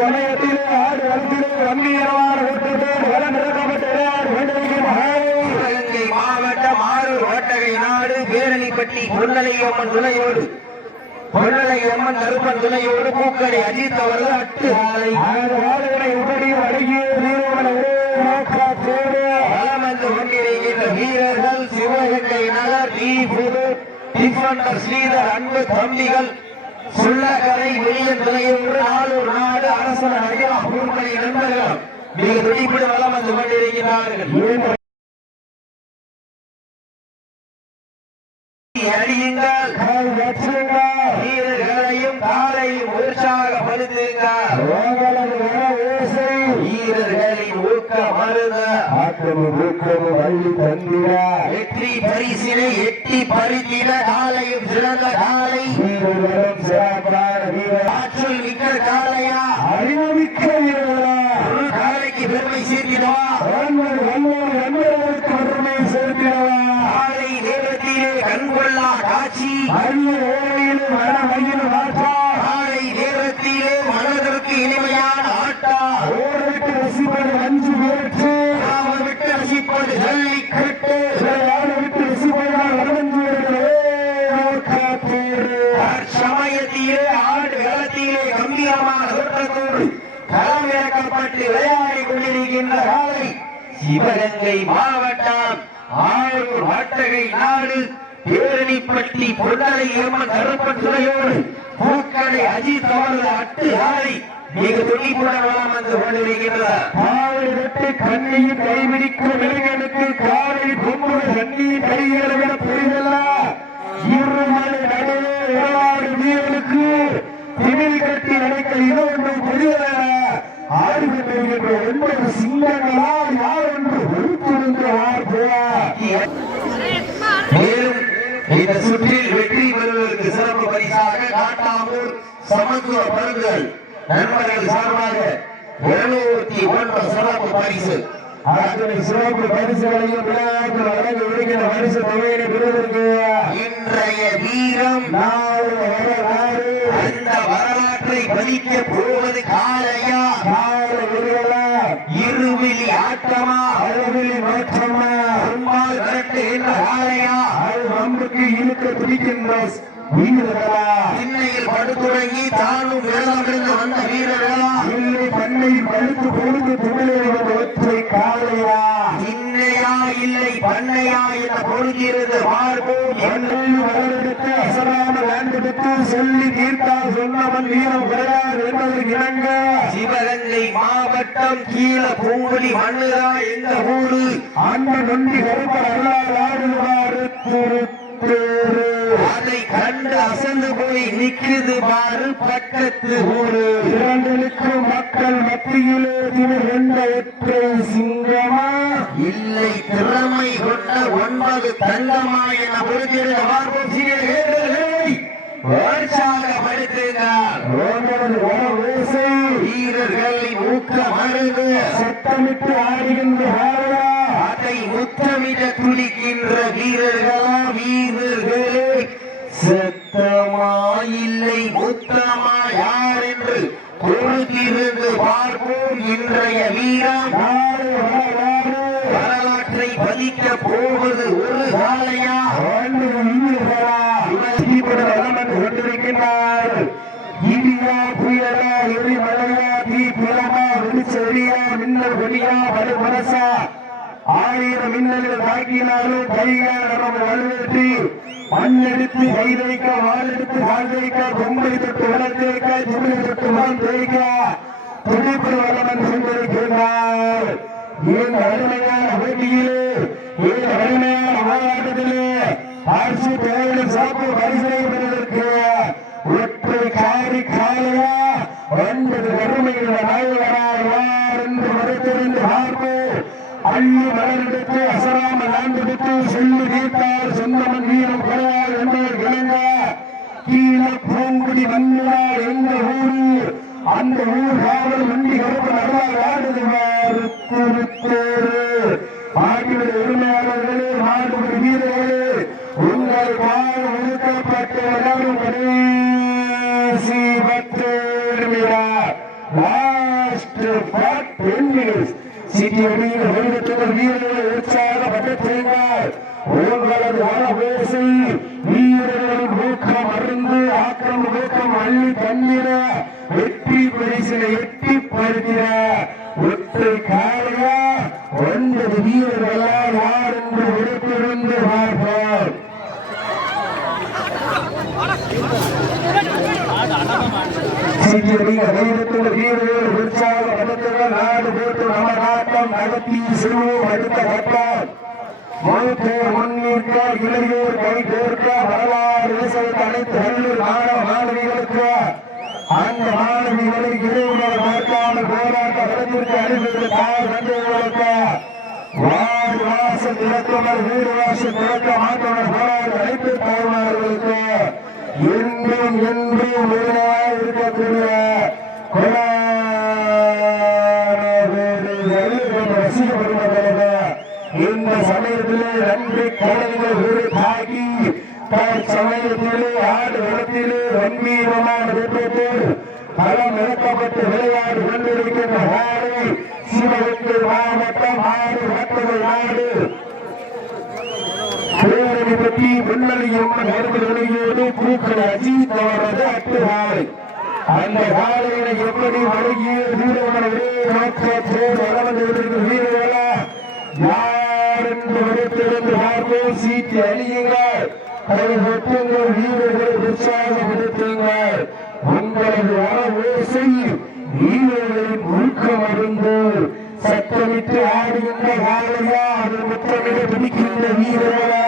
சமயத்திலே ஆடு வளர்த்திலே கம்பீரமான ஓட்டத்தோடு வளம் இறக்கப்பட்டு விளையாடு கொண்டிருக்கின்ற சிவகங்கை மாவட்டம் ஆரூர் ஓட்டகை நாடு பேரணிப்பட்டி பொன்னலையம்மன் துணையோடு பொன்னலையம்மன் கருப்பன் துணையோடு பூக்கடை அஜித் அவர்கள் அட்டு ஆலை வாழை உடனே அருகே வளம் வந்து கொண்டிருக்கின்ற வீரர்கள் சிவகங்கை நகர் ஸ்ரீதர் அன்பு தம்பிகள் சுள்ளகரை வெளியன் துணையோடு ஆளூர் நாடு அரசன் பூர்மனை நண்பர்கள் மிக துடிப்படு வளம் வந்து கொண்டிருக்கிறார்கள். வீரர்களையும் காலையும் உற்சாகப்படுத்துங்கள். வீரர்களின் ஊக்கம் மருத வெற்றி பரிசினை எட்டி பறித்திட காலையும் சிறந்த காலை ஆற்றல் மிக்க காலையா அறிவுமிக்க காலைக்கு பெருமை சேர்த்திடவா பெருமை சேர்த்திடவா காலை நேரத்திலே கண்கொள்ளா காட்சி காலை நேரத்திலே மனதிற்கு இனிமையான ஆட்டா ஓரவிட்டு ரசிப்பது அஞ்சு பேருக்கு விட்டு ரசிப்பது ஜல்லிக்கட்டு விட்டு சமயத்திலே ஆடு களத்திலே கம்பீரமான தோற்றத்தோடு களம் இறக்கப்பட்டு விளையாடி கொண்டிருக்கின்ற காலை சிவகங்கை மாவட்டம் ஆரூர் வாட்டகை நாடு பேரணிப்பட்டி பொன்னலையம்மன் கருப்பன் துறையோடு பூக்கடை அஜித் அவர்கள் அட்டு ஆலை மிக துணிப்புடன் வளம் வந்து கொண்டிருக்கிறது. கண்ணியின் கைவிடிக்கும் இளைஞனுக்கு காலை பொம்பு கண்ணியின் கைகளை விட புரிதல்ல இருமலை நடுவே விளையாடு வீரனுக்கு திமிழ் கட்டி நினைக்க இது ஒன்று புரியல ஆடு கொண்டிருக்கின்ற 9 சிங்கங்களால் யார் என்று ஒருத்திருந்தார். மேலும் இந்த சுற்றில் வெற்றி பெறுவதற்கு சிறப்பு பரிசாக காட்டாமூர் சமத்துவ பருந்துகள் நண்பர்கள் சார்பாக 201 சிறப்பு பரிசு அத்தனை சிறப்பு பரிசுகளையும் விளையாட்டு வழங்க விடுகிற பரிசு தொகையினை பெறுவதற்கு இன்றைய வீரம் அந்த வரலாற்றை பதிக்க போவது காலையா இருவிழி ஆட்டமா அறுவிழி மாற்றமா அம்மாள் கரட்டு என்ற காலையா அது நம்புக்கு இழுக்க பிடிக்கின்ற வீரர்களா திண்ணையில் படுத்துறங்கி தானும் விரதமிருந்து வந்த வீரர்களா இல்லை பண்ணையில் படுத்து பொழுது துணிலிருந்து ஒற்றை காலையா திண்ணையா இல்லை பண்ணையா என பொழுதிருந்து பார்ப்போம் என்று வளரெடுத்து அசராமல் வேண்டெடுத்து சொல்லி தீர்த்தால் சொன்னவன் வீரம் கிடையாது என்பதற்கு இணங்க சிவகங்கை மாவட்டம் கீழ பூங்குடி மண்ணுதா எந்த ஊரு அந்த நொண்டி கருப்பர் அருளால் ஆடுவாரு அதை கண்டு அசந்து போய் நிக்குது பாரு பக்கத்து ஊரு இரண்டலுக்கு மக்கள் மத்தியிலே ஒற்றை சிங்கமா இல்லை திறமை கொண்ட 9 தங்கமா என வீரர்களின் ஊக்கம் அருகு சத்தமிட்டு ஆடுகின்ற அதை முத்தமிட துடிக்கின்ற வீரர்களா வீரர்களே சத்தமா இல்லை முத்தமா யார் என்று பொறுத்திருந்து பார்ப்போம். இன்றைய வீரம் வரலாற்றை பதிக்க போவது ஒரு காலையா கொண்டிருக்கின்றார். இடியா புயலா எரிமலையா தீ புலமா வெளிச்செடியா மின்னல் கொடியா வலுமனசா 1000 மின்னல்கள் தாக்கினாலும் கையால் நம்ம வலுவேற்றி மண்ணெடுத்து கைதைக்க வாழெடுத்து வாழ்தைக்க பொம்பளை தொட்டு வளர்த்தேக்க துணி தொட்டு மனம் தேய்க்க துடிப்பு வளமன் கொண்டிருக்கின்றார். ஏன் அருமையான போட்டியிலே ஏன் அருமையான போராட்டத்திலே ஆட்சி தேவையான சாப்பு பரிசனை பெறுவதற்கு ஒற்றை காரி காலையா 9 வறுமையில் நாயகரார் என்று மறுத்திருந்து பார்ப்போம். அள்ளி மலரெடுத்து அசராமல் ஆண்டெடுத்து சொல்லி தீர்த்தார் சொந்தமன் வீரம் குறையார் என்பவர் கிழங்க கீழ பூங்குடி மண்ணினார் எங்க ஊரு அந்த ஊர் காவல் மண்டி கருப்பு நகரால் ஆடுதுவார் ஆகியோட உரிமையாளர்களே நாடுபடி வீரர்களே உங்கள் காலம் ஒதுக்கப்பட்ட கடைசி 10 நிமிடம் சீட்டியடியில் வீரர்கள் வீரர்களை உற்சாகப்படுத்துங்கள். உங்களது வரவேசை வீரர்களின் ஊக்கம் அறிந்து ஆக்கம் ஊக்கம் அள்ளி தந்திர வெற்றி பரிசினை எட்டி படுத்திட ஒற்றை காலையா 9 வீரர்களால் யார் என்று விடுத்திருந்து பார்ப்போம். வீரர்கள் உற்சாகப்படுத்துங்கள். நாடு போட்டு நமதாட்டம் நடத்தி செல்வோம். அடுத்த கட்டம் மூத்தோர் முன்னிற்க இளையோர் கை கோர்க்க வரலாறு விவசாயத்தை அனைத்து கல்லூர் மாணவ மாணவிகளுக்கு அந்த மாணவிகளை இடைவெளி பார்க்காமல் போராட்ட களத்திற்கு அனுப்பிவிட்டு தாய் தந்தைகளுக்கு வார்டு வாசல் திறக்கவர் வீடு வாசல் திறக்க மாற்றவர் போராட்ட அனைத்து தாய்மார்களுக்கு என்றும் என்றும் உயிராக இருக்கக்கூடிய ரசிக்கப்படுவதாக இந்த சமயத்திலே நன்றி கடல்கள் ஒரு தாக்கி சமயத்திலே ஆடு வளத்திலே கம்பீரமான வெப்பத்தோடு களம் இறக்கப்பட்டு விளையாடு கொண்டிருக்கின்ற ஆடை சிவகங்கை மாவட்டம் ஆடு வட்டவை நாடு பேரணி பற்றி முன்னணியும் நேர்மையோடு பூக்கள் அஜித் அவரது அட்டுவாளை அந்த காலையினை எப்படி வழங்கிய வீரர்களை நோக்கத்தோடு வளர்ந்து வீரர்களா யார் என்று விடுத்திருந்து பார்ப்போம். சீட்டி அணியுங்கள். கைகொட்டுங்கள். வீரர்களை உற்சாகப்படுத்துங்கள். உங்களது வரவோசை வீரர்களின் ஊக்கம் அறிந்து சத்தமிட்டு ஆடுகின்ற காலையா அது முத்தமிட பிடிக்கின்ற வீரர்களா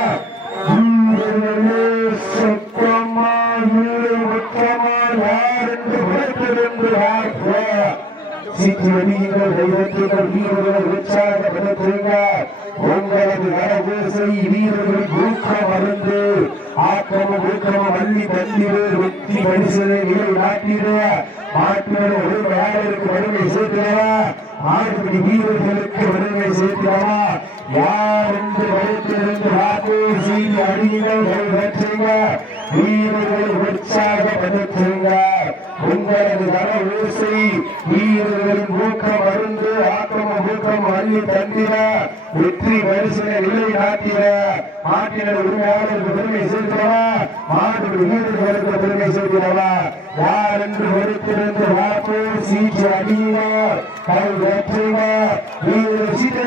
சத்தமா வீரை முத்தமா யார் என்று விடுத்திருந்து பார்ப்போம். சீட்டி அணியுங்கள். கைகொட்டுங்கள். வீரர்களை உற்சாகப்படுத்துங்கள். உங்களது வரவோசை வீரர்கள் ஊக்கம் அறிந்து ஆக்கமும் ஊக்கமும் அள்ளி தந்திரு வெற்றி பரிசனை நிலை நாட்டிட மாட்டினர் ஒரு யாருக்கு வறுமை சேர்க்கிறவா ஆடுபடி வீரர்களுக்கு வறுமை சேர்க்கிறவா யார் என்று வரைத்திருந்து வாக்கு செய்தி அணியுங்கள். வீரர்களை உற்சாகப்படுத்துங்க. உங்களது வரவோசை வீரர்களின் ஊக்கம் அறிந்து ஆக்கமும் ஊக்கம் அள்ளி தந்திர வெற்றி பரிசனை நிலை நாட்டிட மாட்டினர் உரிமையாளருக்கு பெருமை சேர்க்கிறவா மாட்டு வீரர்களுக்கு பெருமை சேர்க்கிறவா யார் என்று வெறுத்திருந்து வாக்கு சீட்டு அணியுங்கள். கை வெற்றுங்க. வீரர்கள் சீட்டை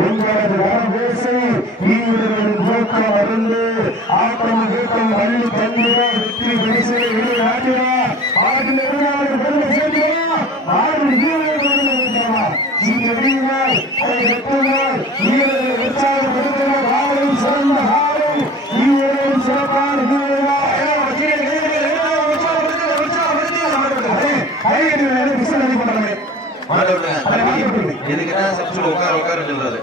உங்களது வரவோசை வீரர்களின் ஊக்கம் அறிந்து ஆக்கம் ஊக்கம் அள்ளி தந்திர வெற்றி பரிசனை விட நாட்டிட ஆட்டில் இருந்தாலும் பெருமை சேர்க்கிறா ஆறு வீரர்கள் சீக்கிரம் அதை வெட்டுங்கள். வீரர்களை உற்சாகப்படுத்துங்கள். ஆலை சிறந்த ஆலை வீரர்கள் சிறப்பான வீரர்களா எதுக்குன்னா உட்கார உட்கார சொல்றது